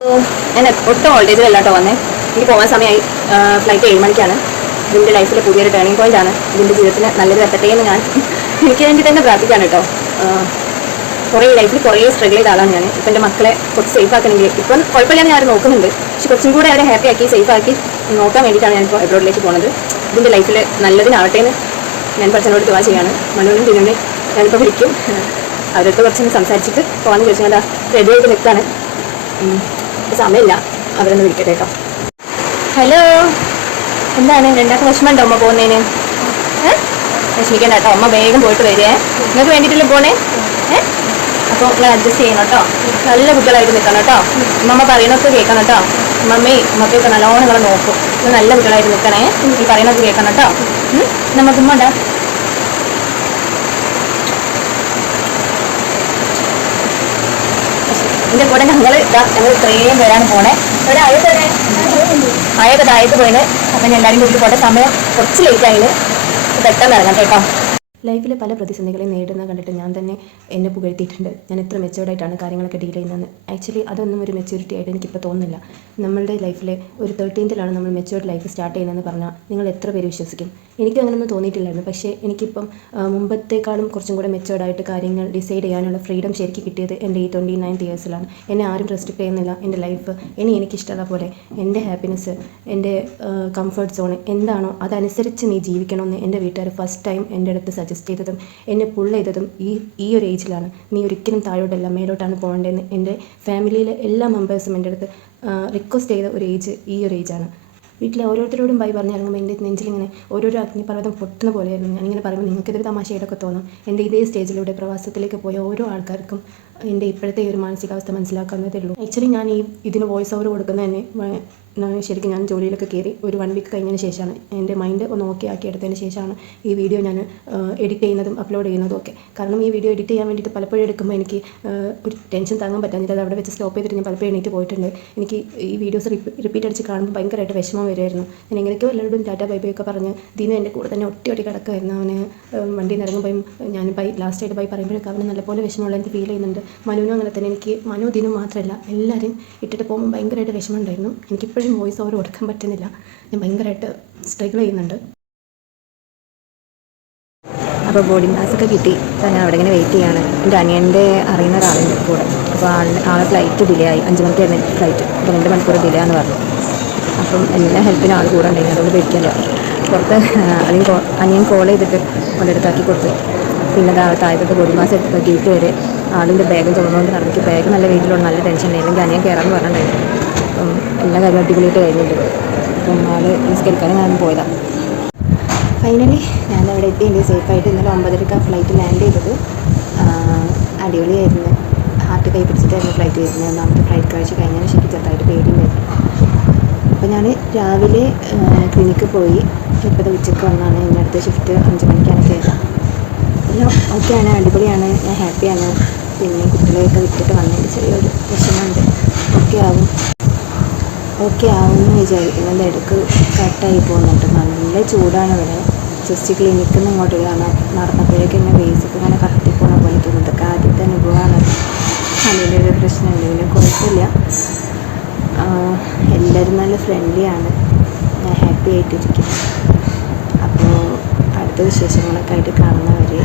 ഞാൻ ഒട്ടും വോൾട്ടേജിലല്ല കേട്ടോ വന്നേ. എനിക്ക് പോകാൻ സമയമായി. ഫ്ലൈറ്റ് 7 മണിക്കാണ്. ഇതിൻ്റെ ലൈഫിലെ പുതിയൊരു ടേണിംഗ് പോയിന്റ് ആണ്. ഇതിൻ്റെ ജീവിതത്തിന് നല്ലൊരു എത്തട്ടെ എന്ന് ഞാൻ എനിക്ക് വേണ്ടി തന്നെ പ്രാർത്ഥിക്കാണ് കേട്ടോ. ലൈഫിൽ കുറേ സ്ട്രഗിൾ ചെയ്ത ആളാണ് ഞാൻ. ഇപ്പം എൻ്റെ മക്കളെ കുറച്ച് സേഫ് ആക്കണമെങ്കിൽ ഇപ്പം കുഴപ്പമില്ലാന്ന് ഞാൻ നോക്കുന്നുണ്ട്. പക്ഷെ കുറച്ചും കൂടെ അവരെ ഹാപ്പി ആക്കി സേഫ് ആക്കി നോക്കാൻ വേണ്ടിയിട്ടാണ് ഞാനിപ്പോൾ എബ്രോഡിലേക്ക് പോകുന്നത്. ഇതിൻ്റെ ലൈഫിൽ നല്ലതിനാവട്ടെ എന്ന് ഞാൻ കുറച്ചനോട് ദുആ ചെയ്യാണ്. മനുവിനും തിരുവിനെ ഞാനിപ്പോൾ വിളിക്കും. അവരടുത്ത് കുറച്ചൊന്ന് സംസാരിച്ചിട്ട് പോകാമെന്ന് ചോദിച്ചാൽ റെഡി ആയിട്ട് നിൽക്കുകയാണ്. സമയമില്ല, അവരൊന്ന് വിളിക്കട്ടെ കേട്ടോ. ഹലോ, എന്താണ് രണ്ടാൾക്ക് വിഷമമുണ്ടോ അമ്മ പോകുന്നതിന്? വിഷമിക്കണ്ട കേട്ടോ, അമ്മ വേഗം പോയിട്ട് വരിക. നിങ്ങൾക്ക് വേണ്ടിയിട്ടല്ലേ പോണേ? അപ്പോൾ നിങ്ങൾ അഡ്ജസ്റ്റ് ചെയ്യണം കേട്ടോ. നല്ല കുട്ടികളായിട്ട് നിൽക്കണം കേട്ടോ. അമ്മ പറയണൊക്കെ കേൾക്കണം കേട്ടോ. അമ്മക്കൊക്കെ നല്ലോണം നിങ്ങളെ നോക്കും. നിങ്ങൾ നല്ല കുട്ടികളായിട്ട് നിൽക്കണേ. ഈ പറയണൊക്കെ കേൾക്കണം കേട്ടോ. നമുക്ക് ഉമ്മ ഉണ്ടാ ഇതിൻ്റെ കൂടെ ഞങ്ങൾ ഇത്രയും പേരാണ് പോണേ. ആയൊക്കെ താഴത്ത് പോയിന്. അപ്പം ഞാൻ എല്ലാവരും കൂടി പോട്ടെ. സമയം കുറച്ച് ലേറ്റ് ആയിന്. പെട്ടെന്ന് ഇറങ്ങാം കേട്ടോ. ലൈഫിലെ പല പ്രതിസന്ധികളെയും നേരിടുന്ന കണ്ടിട്ട് ഞാൻ തന്നെ എന്നെ പുകഴ്ത്തിയിട്ടുണ്ട്. ഞാൻ എത്ര മെച്ചുവേർഡായിട്ടാണ് കാര്യങ്ങളൊക്കെ ഡീൽ ചെയ്യുന്നതെന്ന്. ആക്ച്വലി അതൊന്നും ഒരു മെച്യൂരിറ്റി ആയിട്ട് എനിക്കിപ്പോൾ തോന്നുന്നില്ല. നമ്മളുടെ ലൈഫിലെ ഒരു 13th നമ്മൾ മെച്ചുവേർഡ് ലൈഫ് സ്റ്റാർട്ട് ചെയ്യുന്നതെന്ന് പറഞ്ഞാൽ നിങ്ങൾ എത്ര പേര് വിശ്വസിക്കും? എനിക്ക് അങ്ങനെയൊന്നും തോന്നിയിട്ടില്ലായിരുന്നു. പക്ഷേ എനിക്കിപ്പം മുമ്പത്തേക്കാളും കുറച്ചും കൂടെ മെച്ചുവേർഡായിട്ട് കാര്യങ്ങൾ ഡിസൈഡ് ചെയ്യാനുള്ള ഫ്രീഡം ശരിക്കും കിട്ടിയത് എൻ്റെ ഈ 29th ഇയേഴ്സിലാണ്. എന്നെ ആരും റെസ്ട്രിക്റ്റ് ചെയ്യുന്നില്ല. എൻ്റെ ലൈഫ് എനിക്കിഷ്ടമുള്ള പോലെ എൻ്റെ ഹാപ്പിനെസ്, എൻ്റെ കംഫർട്ട് സോൺ എന്താണോ അതനുസരിച്ച് നീ ജീവിക്കണമെന്ന് എൻ്റെ വീട്ടുകാർ ഫസ്റ്റ് ടൈം എൻ്റെ അടുത്ത് സജസ്റ്റ് ചെയ്തതും എന്നെ പുൾ ചെയ്തതും ഈ ഒരു ഏജിലാണ്. നീ ഒരിക്കലും താഴോട്ടല്ല മേലോട്ടാണ് പോകേണ്ടതെന്ന് എൻ്റെ ഫാമിലിയിലെ എല്ലാ മെമ്പേഴ്സും എൻ്റെ അടുത്ത് റിക്വസ്റ്റ് ചെയ്ത ഒരു ഏജ് ഈ ഒരു ഏജാണ്. വീട്ടിലെ ഓരോരുത്തരോടും ബൈ പറഞ്ഞിറങ്ങുമ്പോൾ എൻ്റെ നെഞ്ചിലിങ്ങനെ ഓരോരോ അഗ്നിപർവ്വതം പൊട്ടുന്ന പോലെയായിരുന്നു. ഞാനിങ്ങനെ പറയുമ്പോൾ നിങ്ങൾക്കിതൊരു തമാശയായിട്ടൊക്കെ തോന്നും. എൻ്റെ ഇതേ സ്റ്റേജിലൂടെ പ്രവാസത്തിലേക്ക് പോയ ഓരോ ആൾക്കാർക്കും എൻ്റെ ഇപ്പോഴത്തെ ഒരു മാനസികാവസ്ഥ മനസ്സിലാക്കാവുന്നതേ ഉള്ളൂ. ആക്ച്വലി ഞാൻ ഇതിന് വോയിസ് ഓവർ കൊടുക്കുന്നത് തന്നെ ശരിക്കും ഞാൻ ജോലിയിലൊക്കെ കയറി ഒരു 1 വീക്ക് കഴിഞ്ഞതിന് ശേഷമാണ്. എൻ്റെ മൈൻഡ് ഒന്ന് ഓക്കെ ആക്കി എടുത്തതിന് ശേഷമാണ് ഈ വീഡിയോ ഞാൻ എഡിറ്റ് ചെയ്യുന്നതും അപ്ലോഡ് ചെയ്യുന്നതും ഒക്കെ. കാരണം ഈ വീഡിയോ എഡിറ്റ് ചെയ്യാൻ വേണ്ടിയിട്ട് പലപ്പോഴും എടുക്കുമ്പോൾ എനിക്ക് ഒരു ടെൻഷൻ താങ്ങാൻ പറ്റാഞ്ഞിട്ട് അത് അവിടെ വെച്ച് സ്റ്റോപ്പ് ചെയ്തിട്ട് ഞാൻ പലപ്പോഴും എണീറ്റ് പോയിട്ടുണ്ട്. എനിക്ക് ഈ വീഡിയോസ് റിപ്പീറ്റ് അടിച്ച് കാണുമ്പോൾ ഭയങ്കരമായിട്ട് വിഷമം വരുമായിരുന്നു. ഞാൻ എങ്ങനെയൊക്കെയോ എല്ലാവരോടും ടാറ്റ ബൈ ബൈ ഒക്കെ പറഞ്ഞ് ദിനം എൻ്റെ കൂടെ തന്നെ ഒട്ടി കിടക്കുമായിരുന്നു. അവന് വണ്ടിയിൽ നിന്ന് ഇറങ്ങുമ്പോൾ ഞാൻ ലാസ്റ്റായിട്ട് ബൈ പറയുമ്പോഴേക്കും അവന് നല്ലപോലെ വിഷമമുള്ള എനിക്ക് ഫീൽ ചെയ്യുന്നുണ്ട്. മനുവിനും അങ്ങനെ തന്നെ. എനിക്ക് മനു ദിനും മാത്രമല്ല എല്ലാവരും ഇട്ടിട്ട് പോകുമ്പോൾ ഭയങ്കരമായിട്ട് വിഷമം ഉണ്ടായിരുന്നു. എനിക്കിപ്പോഴും വോയിസ് ഓവർ കൊടുക്കാൻ പറ്റുന്നില്ല. ഞാൻ ഭയങ്കരമായിട്ട് സ്ട്രഗിൾ ചെയ്യുന്നുണ്ട്. അപ്പോൾ ബോർഡിംഗ് പാസ്സൊക്കെ കിട്ടി. ഞാൻ അവിടെ ഇങ്ങനെ വെയിറ്റ് ചെയ്യാണ്. എൻ്റെ അനിയൻ്റെ അറിയുന്ന ഒരാളുണ്ട് കൂടെ. അപ്പോൾ ആളെ ഫ്ലൈറ്റ് ഡിലേ ആയി. 5 മണിക്കായിരുന്നു ഫ്ലൈറ്റ്. അപ്പോൾ 2 മണിക്കൂർ ഡിലേ ആണെന്ന് പറഞ്ഞു. അപ്പം എല്ലാ ഹെൽപ്പിനും ആൾ കൂടെ ഉണ്ടായിരുന്നു. അതുകൊണ്ട് പേടിക്കാമല്ലോ. പുറത്ത് അനിയൻ കോൾ ചെയ്തിട്ട് ഒരിടത്താക്കി കൊടുത്ത്. പിന്നെ താഴത്തൊക്കെ ബോർഡിംഗ് പാസ് എടുത്ത് ഗേറ്റ് വരെ ആളിൻ്റെ ബാഗും ചുമന്നുകൊണ്ട് നടന്നിട്ട് ബാഗ് നല്ല വെയിറ്റിലുള്ള നല്ല ടെൻഷൻ ഉണ്ടായിരുന്നു. അനിയൻ കയറാമെന്ന് പറഞ്ഞിട്ടുണ്ടായിരുന്നു. അപ്പം എല്ലാ കാര്യം അടിപൊളിയായിട്ട് കഴിഞ്ഞിട്ടുണ്ട്. അപ്പം ആൾ നിസ്കരിക്കാനും ഞാൻ പോയതാണ്. ഫൈനലി ഞാൻ അവിടെ എത്തിയിട്ടുണ്ട് സേഫായിട്ട്. ഇന്നലെ 9:30 ഫ്ലൈറ്റ് ലാൻഡ് ചെയ്തത്. അടിപൊളിയായിരുന്നു. ഹാർട്ട് കൈ പിടിച്ചിട്ടായിരുന്നു ഫ്ലൈറ്റ് വരുന്നത്. ഒന്നാമത്തെ ഫ്ലൈറ്റ് കാഴ്ച കഴിഞ്ഞതിന് ശരിക്കും ചെറുതായിട്ട് പേടിയുണ്ടായിരുന്നു. അപ്പോൾ ഞാൻ രാവിലെ ക്ലിനിക്കിൽ പോയി. ഇപ്പോൾ ഉച്ചയ്ക്ക് വന്നാണ്. എൻ്റെ അടുത്ത ഷിഫ്റ്റ് 5 മണിക്കാണ് കയറുക. എല്ലാം ഓക്കെയാണ്, അടിപൊളിയാണ്. ഞാൻ ഹാപ്പിയാണ്. പിന്നെ കുട്ടികളെയൊക്കെ വിട്ടിട്ട് വന്നതിൻ്റെ ചെറിയൊരു വിഷമമുണ്ട്. ഓക്കെ ആവുമെന്ന് വിചാരിക്കുന്നത്. ഇടയ്ക്ക് കട്ടായി പോകുന്നുണ്ട്. നല്ല ചൂടാണ് ഇവിടെ. ജസ്റ്റ് ക്ലിനിക്കിൽ നിന്ന് ഇങ്ങോട്ട് നടന്നപ്പോഴേക്കും എന്നെ ബേസൊക്കെ ഇങ്ങനെ കത്തിപ്പോണ പോലെ തോന്നുന്നു. ഇതൊക്കെ ആദ്യത്തെ അനുഭവമാണ്. അതിൻ്റെ ഒരു പ്രശ്നമുണ്ട്. പിന്നെ കുഴപ്പമില്ല. എല്ലാവരും നല്ല ഫ്രണ്ട്ലിയാണ്. ഞാൻ ഹാപ്പി ആയിട്ടിരിക്കും. അപ്പോൾ അടുത്ത വിശേഷങ്ങളൊക്കെ ആയിട്ട് കാണുന്നവരെ